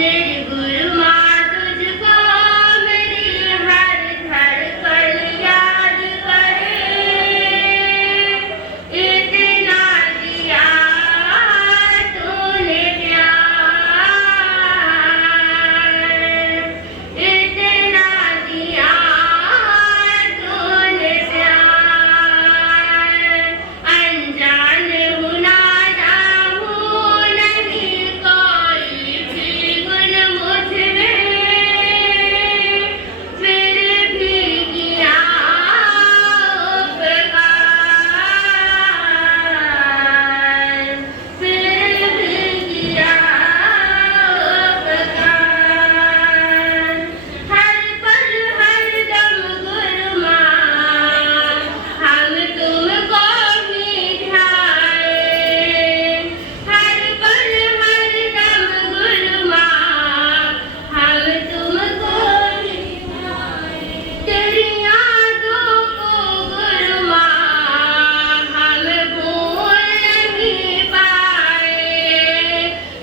मेरी गुरु माँ तुझको मेरी हर धड़कन याद करे। इतना दिया तूने प्यार, इतना दिया तूने प्यार। अनजान हूँ नादान हूँ नहीं कोई भी गुण मुझ में, फिर भी किया उपकार, फिर भी किया उपकार। हर पल हर दम गुरु माँ हम तुमको मिठाए। हर पल हर दम गुरु माँ हम तुमको मिठाए। तेरी यादों को गुरु माँ हम भूल नहीं पाए।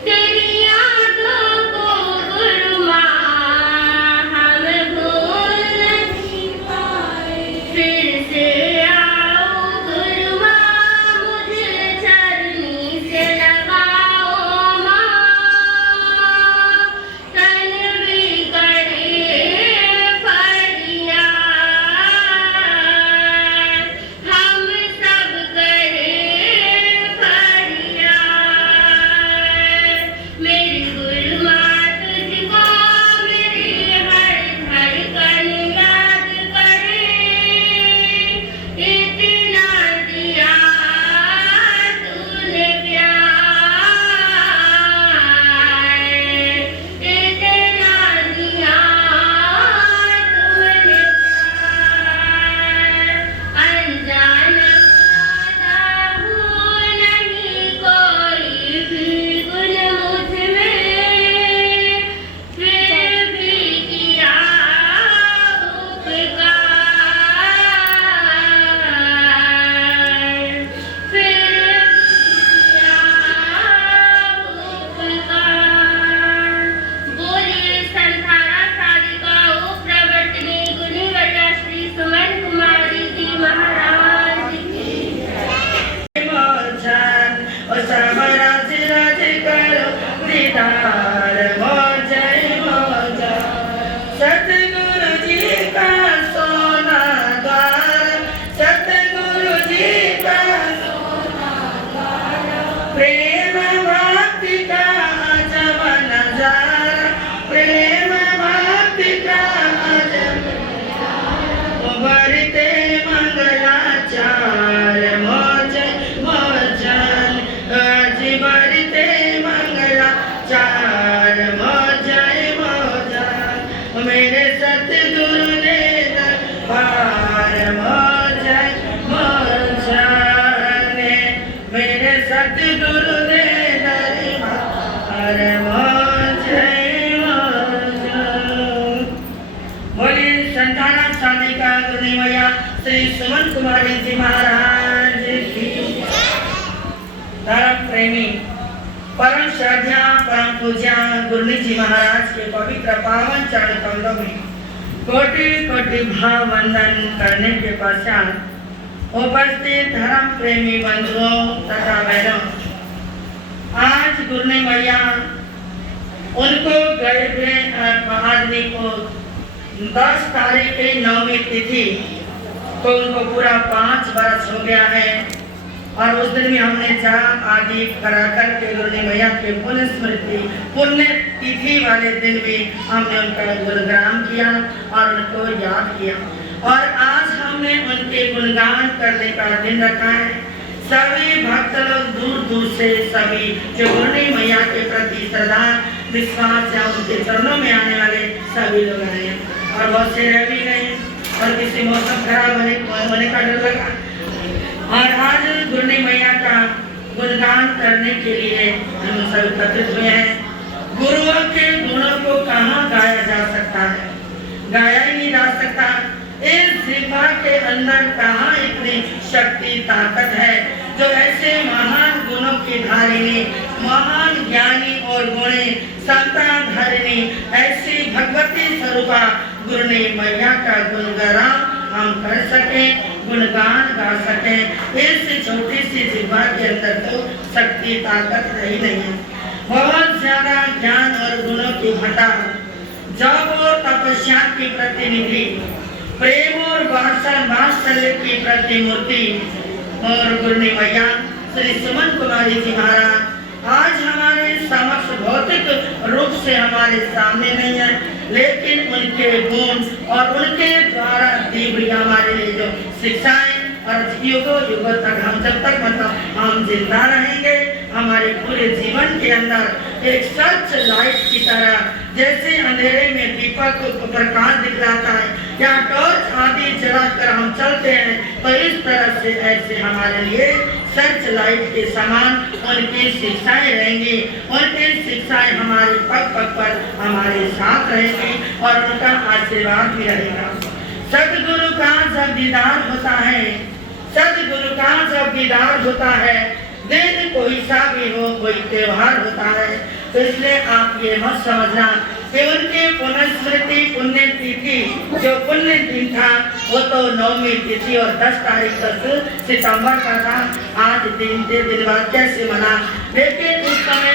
तेरी यादों को गुरु माँ हम भूल नहीं पाए। फिर से आओ गुरु माँ मुझे चरनी से लगाओ माँ, तन भी करे फरियाद, हम सब करे फरियाद। मेरी गुरु माँ तुझको मेरी हर धड़कन याद करे। इतना दिया तूने प्यार, इतना दिया तूने प्यार। अनजान नादा हूँ नहीं कोई भी गुण मुझ में, फिर भी किया उपकार, फिर भी किया उपकार। बोलिए संतारा साधिकाओ प्रवर्तनी गुणिवर्या श्री सुमन कुमारी जी महाराज की। मोचन ओ सब राज राज करो दीदार मोजय मोजन। सतगुरु जी का सोना द्वार, सतगुरु जी का सोना द्वार। प्रेम भक्ति का अजब नजारा, प्रेम भक्ति का अजब उभरते मंगलाचार मोजय मोजन। आज बढ़ते मंगलाचार मोजय मोजन। मेरे सतगुरु ने दरबार मोजय मोजन। मेरे सतगुरु ने दरबार मोजय मोजन। बोलिए संतान साधिका गुरुमैया श्री सुमन कुमारी जी महाराज की। धर्म प्रेमी परम श्रद्धा परम पूज्या गुरुनी जी महाराज के पवित्र पावन चरण कमलों में कोटि कोटि भाव वंदन करने के पश्चात उपस्थित धर्म प्रेमी बंधुओं तथा बहनों, आज गुरुनी मैया उनको गए हुए आदमी को 10 तारीख की 9वीं तिथि को उनको पूरा 5 वर्ष हो गया है। और उस दिन में हमने जाप आदि करा करके गुरुनी मैया के पुण्य स्मृति पुण्य तिथि वाले दिन भी हमने उनका गुणगान किया और उनको याद किया। और आज हमने उनके गुणगान करने का दिन रखा है। सभी भक्त लोग दूर दूर से सभी जो गुरुनी मैया के प्रति श्रद्धा विश्वास या उनके चरणों में आने वाले सभी लोग आए हैं। और बहुत से रह भी गए और किसी मौसम खराब होने का डर लगा। और आज गुरुनी मैया का गुणगान करने के लिए हम सब एकत्रित हुए हैं। गुरुओं के गुणों को कहाँ गाया जा सकता है, गाया ही नहीं जा सकता। इस जिह्वा के अंदर कहाँ इतनी शक्ति ताकत है जो ऐसे महान गुणों की धारिणी महान ज्ञानी और गुणी संताधारी ऐसी भगवती स्वरूपा गुरुनी मैया का गुणगान हम कर सके, गुणगान गा सके। इस छोटी सी जिह्वा के अंदर तो शक्ति ताकत रही नहीं है। बहुत ज्यादा ज्ञान और गुणों की भंडार, जब वो तपस्या की प्रतिनिधि, प्रेम और वात्सल्य की प्रतिमूर्ति और गुरुनी मैया श्री सुमन कुमारी जी महाराज आज हमारे समक्ष भौतिक रूप से हमारे सामने नहीं है, लेकिन उनके गुण और उनके द्वारा दी हुई हमारे लिए जो शिक्षाएं और युगों युगों तक हम जब तक मतलब हम जिंदा रहेंगे, हमारे पूरे जीवन के अंदर एक सच लाइट की तरह, जैसे अंधेरे में दीपक को प्रकाश दिखलाता है या टॉर्च आदि जलाकर हम चलते हैं, तो इस तरह से ऐसे हमारे लिए सच लाइट के समान उनकी शिक्षाएं रहेंगी। उनकी शिक्षाएं हमारे पग पग पर हमारे साथ रहेंगी और उनका आशीर्वाद भी रहेगा। सतगुरु का जब दीदार होता है, सतगुरु का जब दीदार होता है, दिन कोई सा भी हो, कोई त्योहार होता है, तो इसलिए आप ये मत समझना कि उनके पुनस्मृति पुण्य तिथि जो पुण्य दिन था वो तो 9वीं तिथि और 10 तारीख 10 सितंबर का था। आज दिन बाद कैसे मना, लेकिन उस समय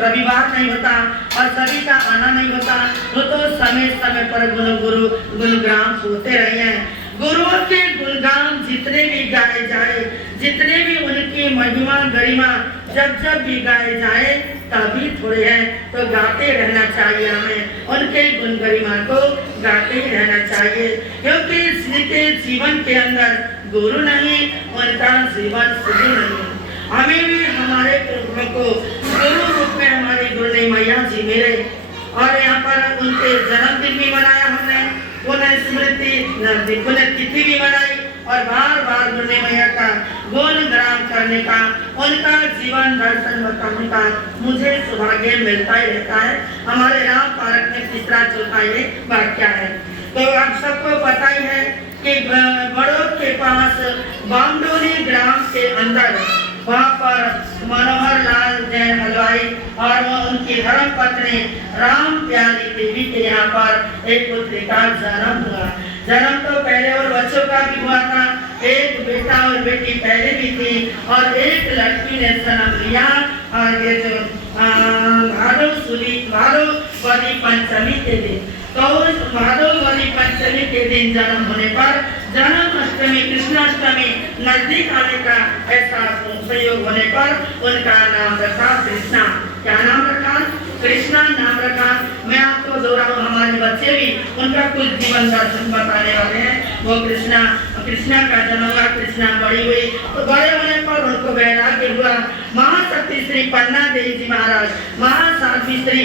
रविवार नहीं होता और सभी का आना नहीं होता, तो समय समय पर गुरु गुणगान होते रहे हैं। गुरुओं के गुणगान जितने भी गाए जाए, जितने भी उनकी महिमा गरिमा जब जब भी गाए जाए तभी थोड़े हैं, तो गाते रहना चाहिए। हमें उनके गुण गरिमा को गाते ही रहना चाहिए, क्योंकि जिनके जीवन के अंदर गुरु नहीं, उनका जीवन सही नहीं। हमें भी हमारे गुरुओं को गुरु रूप में हमारी गुरुनी मैया जी मिले और यहाँ पर उनके जन्मदिन भी मनाया हमने, पुण्य स्मृति पुण्य तिथि भी मनाई और बार बार गुरुनी मैया का गुणगान करने का, उनका जीवन दर्शन बताने का मुझे सौभाग्य मिलता ही रहता है। हमारे राम पारक में तीसरा चौथा ये वाक्य है। तो आप सबको पता ही है कि बड़ों के पास बामडोली ग्राम के अंदर वहाँ पर मनोहर लाल जैन हलवाई और उनकी धर्म पत्नी राम प्यारी देवी के यहाँ पर एक पुत्री का जन्म हुआ। जन्म तो पहले और बच्चों का भी हुआ था, एक बेटा और बेटी पहले भी थी और एक लड़की ने जन्म लिया। और ये जो भादोवरी पंचमी के दिन, तो उस भादोवरी पंचमी के दिन जन्म होने पर जन्माष्टमी कृष्णाष्टमी नजदीक आने का ऐसा संयोग होने पर उनका नाम रखा कृष्णा। क्या नाम रखा? कृष्णा नाम रखा। मैं आपको दोहराऊं, हमारे बच्चे भी उनका कुछ जीवन दर्शन बताने वाले हैं। वो कृष्णा का जन्म हुआ, कृष्णा बड़ी हुई, तो बड़े होने पर उनको वैराग्य हुआ। महाशक्ति श्री पन्ना देवी जी महाराज, महासाध्वी श्री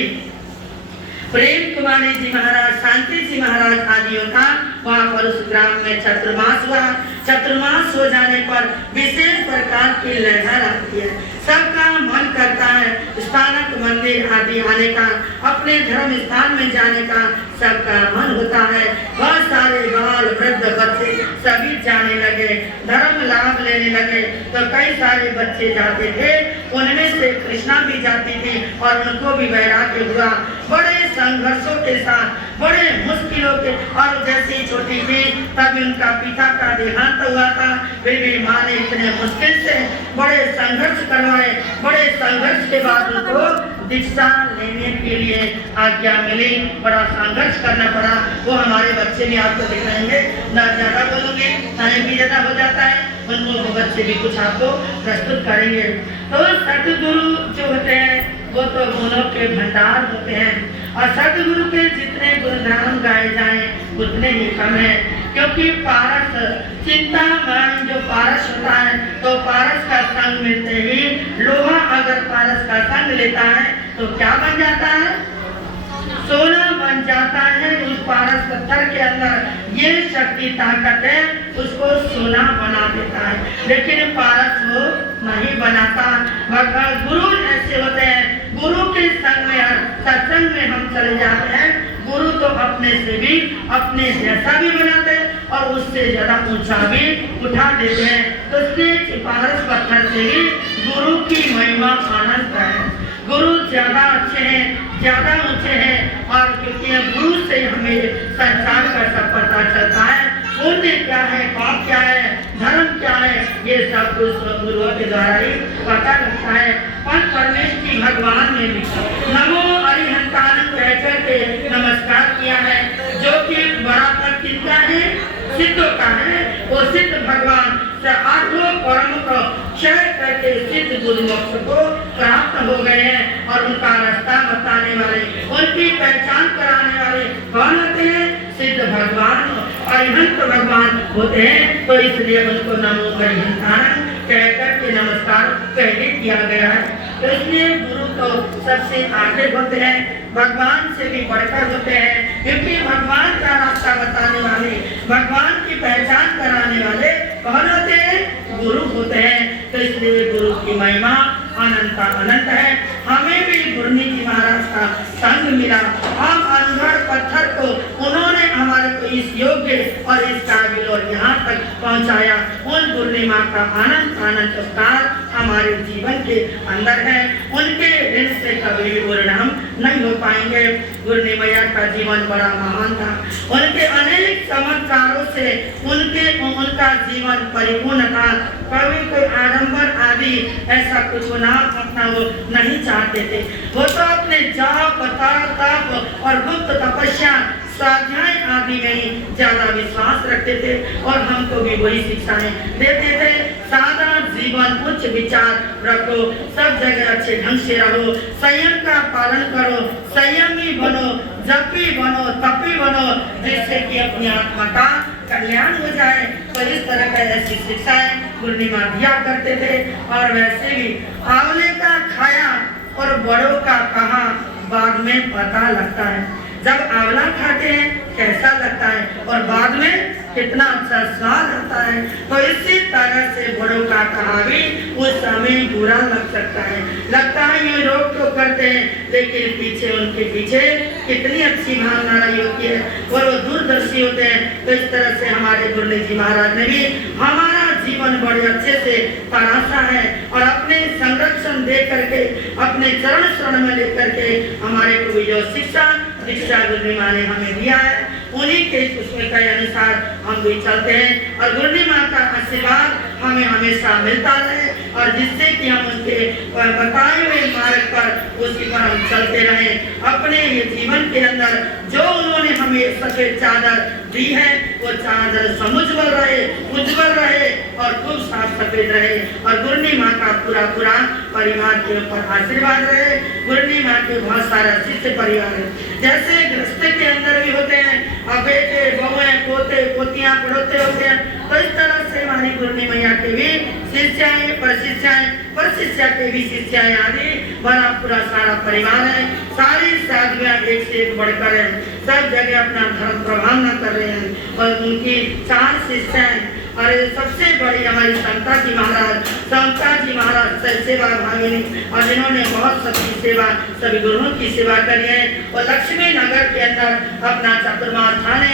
प्रेम कुमारी जी महाराज, शांति जी महाराज आदियों का वहाँ पर उस ग्राम में चतुर्मास हुआ। चतुर्मास हो जाने पर विशेष प्रकार की लहर आती है, सबका मन करता है स्थानक मंदिर आदि आने का, अपने धर्म स्थान में जाने का सबका मन होता है। बहुत सारे बाल वृद्ध बच्चे सभी जाने लगे, धर्म लाभ लेने लगे। तो कई सारे बच्चे जाते थे, उनमें से कृष्णा भी जाती थी और उनको भी वैराग्य हुआ। बड़े संघर्षों के साथ, बड़े मुश्किलों के, और जैसी छोटी थी तभी उनका पिता का देहांत हुआ था, फिर भी माँ ने इतने मुश्किल से बड़े संघर्ष करवाए। बड़े संघर्ष के बाद उनको दीक्षा लेने के लिए आज्ञा मिली, बड़ा संघर्ष करना पड़ा। वो हमारे बच्चे भी आपको दिखाएंगे, ना ज्यादा बोलूंगे, टाइम भी ज्यादा हो जाता है, उनको वो बच्चे भी कुछ आपको प्रस्तुत करेंगे। तो सतगुरु जो होते हैं वो तो गुणों के भंडार होते हैं और सतगुरु के जितने गुणगान गाए जाएं उतने ही कम है, क्योंकि पारस चिंतामणि जो पारस होता है, तो पारस का संग मिलते ही लोहा अगर पारस का संग लेता है तो क्या बन जाता है? सोना बन जाता है। उस पारस पत्थर के अंदर ये शक्ति ताकत है, उसको सोना बना देता है, लेकिन पारस वो नहीं बनाता। भगवान गुरु ऐसे होते हैं, गुरु के संग में सत्संग में हम चले जाते हैं, गुरु तो अपने से भी अपने जैसा भी बनाते हैं और उससे ज्यादा ऊंचा भी उठा देते हैं। तो इसलिए पारस पत्थर से भी गुरु की महिमा अनंत है। गुरु ज्यादा अच्छे हैं, ज्यादा ऊंचे हैं, और क्योंकि गुरु से हमें संसार का सब पता चलता है, पुण्य क्या है, पाप क्या है, धर्म क्या है, ये सब कुछ गुरुओं के द्वारा ही पता लगता है। पर परमेश्वर भगवान ने भी नमो अरिहंतानं कहकर के नमस्कार किया है, जो कि बड़ा पद किसका है, सिद्धों का है। वो सिद्ध भगवान से आठों कर्म को क्षय करके सिद्ध गुरु मोक्ष को प्राप्त हो गए हैं, और उनका रास्ता बताने वाले, उनकी पहचान कराने वाले कौन होते हैं, सिद्ध भगवान अरिहंत भगवान होते हैं। तो इसलिए उनको नमो अरिहंतानं कह करके नमस्कार पहले किया गया है। तो इसलिए गुरु तो सबसे आगे होते हैं, भगवान से भी बढ़कर होते हैं, क्योंकि भगवान का रास्ता बताने वाले, भगवान की पहचान कराने वाले कौन होते हैं, गुरु होते हैं। तो इसलिए गुरु की महिमा अनंत अनंत है। हमें भी गुरनी जी महाराज का संग मिला, हम अंधड़ पत्थर को उन्होंने हमारे को इस योग्य और इस काबिल और यहाँ तक पहुँचाया। उन गुरनी माँ का अनंत अनंत उपकार हमारे जीवन के अंदर है, उनके ऋण से कभी भी पूर्ण हम नहीं हो पाएंगे। गुरनी मैया का जीवन बड़ा महान था, उनके अनेक चमत्कारों से उनका जीवन परिपूर्ण था। कभी कोई आडंबर आदि ऐसा कुछ ना अपना वो नहीं चाहते थे। वो तो अपने जाप, तप और गुप्त तपस्या, स्वाध्याय आदि में ही ज्यादा विश्वास रखते थे, और हमको भी वही शिक्षाएं देते थे। सादा जीवन, उच्च विचार रखो, सब जगह अच्छे ढंग से रहो, संयम का पालन करो, संयमी बनो, जपी बनो, तपी बनो, जिससे कि अपनी आत्मा का कल्याण हो जाए। तो इस तरह का ऐसी शिक्षाएं गुरनी माँ दिया करते थे। और वैसे भी आंवले का खाया और बड़ों का कहा बाद में पता लगता है। जब आंवला खाते हैं कैसा लगता है, और बाद में कितना अच्छा स्वाद आता है। तो इसी तरह से बड़ों का कहा भी उस समय बुरा लग सकता है, लगता है ये रोक तो करते हैं, लेकिन पीछे उनके पीछे कितनी अच्छी भावना रही होती है, और वो दूरदर्शी होते हैं। तो इस तरह से हमारे गुरनी जी महाराज ने भी हमारा जीवन बड़े अच्छे से तराशा है, और अपने संरक्षण दे करके, अपने चरण शरण में लेकर के हमारे को भी जो शिक्षा गुरनी माँ ने हमें दिया है, उन्हीं के उसमें के अनुसार हम भी चलते हैं। और गुरनी माँ का आशीर्वाद हमें हमेशा मिलता रहे, और जिससे कि हम उनके बताए हुए मार्ग पर उसी पर हम चलते रहे। अपने ये जीवन के अंदर जो उन्होंने हमें सफेद चादर दी है, वो चादर समुज्वल रहे, उज्जवल रहे, और खूब साफ सफेद रहे, और गुरनी माँ का पूरा परिवार के ऊपर आशीर्वाद रहे। गुरनी माँ के बहुत सारा शिष्य परिवार है, जैसे गृहस्थ के अंदर भी होते हैं, अब बेटे, बहुएं, पोते, पोतियां, पड़ोते होते हैं। तो इस तरह से हमारी गुरनी मैया के भी शिष्याएं, पर शिष्या के भी शिष्याएं आदि बड़ा पूरा सारा परिवार है। सारी साधुआं एक से एक बढ़कर है, सब जगह अपना धर्म प्रभाव न कर रहे हैं, और उनकी 4 शिष्याएं, और सबसे बड़ी हमारी समता जी महाराज सेवा भागिनी, और जिन्होंने बहुत सबकी सेवा, सभी गुरुओं की सेवा करी है। और लक्ष्मी नगर के अंदर अपना चतुर्मास थाने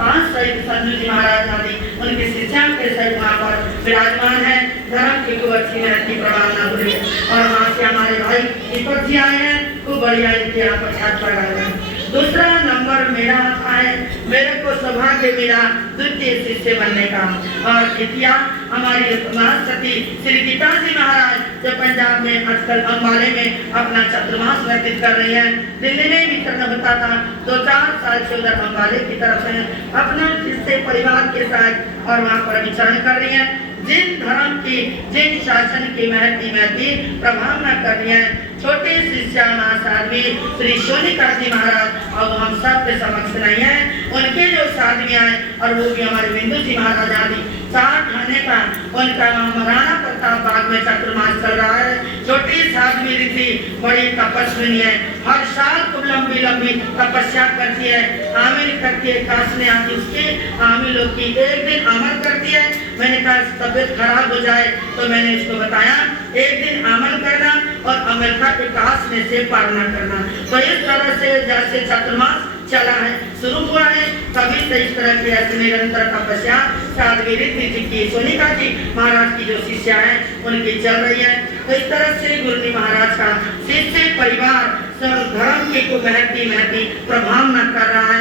5 शहीद संजू जी महाराज आदि उनकी शिष्याओं के सहित वहाँ पर विराजमान है। धर्म की खूब अच्छी मेहनत प्रभाव न भूले। और वहाँ से हमारे भाई दीपक जी आए हैं, खूब बढ़िया इनके यहाँ पर छात्र लगाए हैं। दूसरा नंबर मेरा आता है, मेरे को सौभाग्य मिला द्वितीय शिष्य बनने का। और द्वितीया हमारी महासती श्री गीता जी महाराज, जो पंजाब में आजकल अम्बाले में अपना चतुर्मास व्यतीत कर रही है। दिल्ली में भी करना होता था, 2-4 साल से उधर अम्बाले की तरफ है, अपने शिष्य परिवार के साथ और वहाँ पर विचरण कर रही है। जिन धर्म की, जिन शासन की महती प्रभाव न कर रही है। छोटे शिष्या साध्वी श्री सोनिका जी महाराज, और हम सब के समक्ष नहीं है, उनके जो साध्वियाँ हैं, और वो भी हमारे बिंदु जी महाराज आदि 4 खाने का उनका महाराणा प्रताप बाग में चतुर्मास चल रहा है। छोटी साध्वी रीति बड़ी तपस्विनी है, हर साल खूब लंबी तपस्या करती है, आमिल करती है, कासने आती उसकी आमिलों की। एक दिन अमल करती है, मैंने कहा तबियत खराब हो जाए, तो मैंने उसको बताया एक दिन अमल करना और अमल का कासने से पालना करना। तो इस तरह से जैसे चतुर्मास चला है, शुरू हुआ है, तभी से इस तरह की ऐसी निरंतर तपस्या साध्वी रिद्धि जी की, सोनिका जी महाराज की जो शिष्या है उनकी चल रही है। तो इस तरह से गुरु जी महाराज का शिष्य परिवार सब धर्म की को महती प्रभाव न कर रहा है।